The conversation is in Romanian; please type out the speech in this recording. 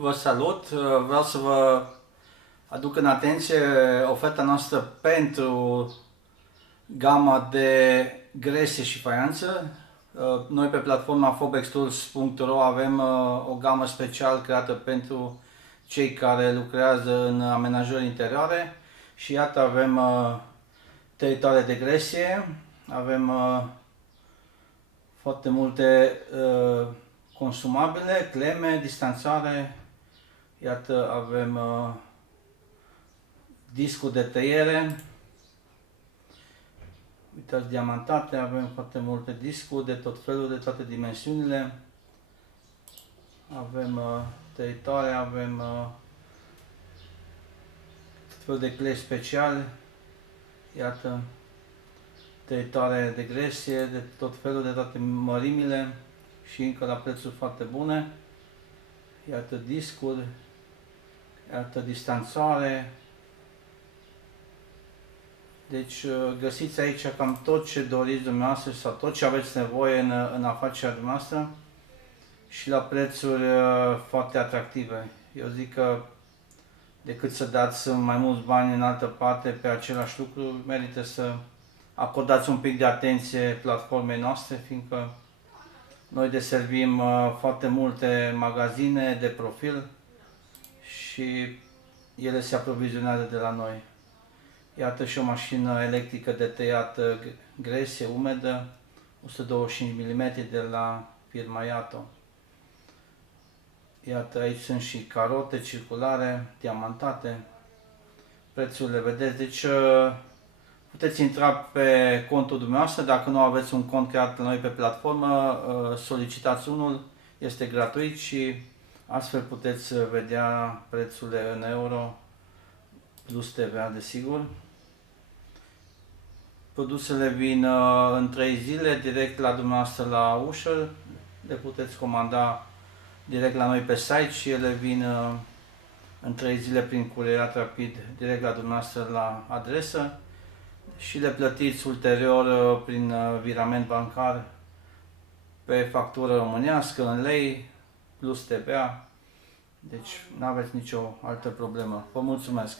Vă salut! Vreau să vă aduc în atenție oferta noastră pentru gama de gresie și faianță. Noi pe platforma fobextools.ro avem o gamă special creată pentru cei care lucrează în amenajări interioare și iată avem teritoare de gresie, avem foarte multe consumabile, cleme, distanțare. Iată, avem discul de tăiere. Uitați, diamantate, avem foarte multe discuri de tot felul, de toate dimensiunile. Avem teritoare, avem tot felul de clei speciale. Iată, teritoare de gresie, de tot felul, de toate mărimile și încă la prețuri foarte bune. Iată discuri, iată distanțare. Deci găsiți aici cam tot ce doriți dumneavoastră sau tot ce aveți nevoie în afacerea dumneavoastră și la prețuri foarte atractive. Eu zic că decât să dați mai mulți bani în altă parte pe același lucru, merită să acordați un pic de atenție platformei noastre, fiindcă noi deservim foarte multe magazine de profil și ele se aprovizionează de la noi. Iată și o mașină electrică de tăiat gresie umedă, 125 mm de la firma Iato. Iată, aici sunt și carote circulare, diamantate. Prețurile vedeți, deci puteți intra pe contul dumneavoastră. Dacă nu aveți un cont creat la noi pe platformă, solicitați unul, este gratuit și astfel puteți vedea prețurile în euro plus TVA, desigur. Produsele vin în 3 zile, direct la dumneavoastră la ușă, le puteți comanda direct la noi pe site și ele vin în 3 zile prin curierat rapid, direct la dumneavoastră la adresă și le plătiți ulterior prin virament bancar pe factură românească, în lei, plus TVA, deci nu aveți nicio altă problemă. Vă mulțumesc!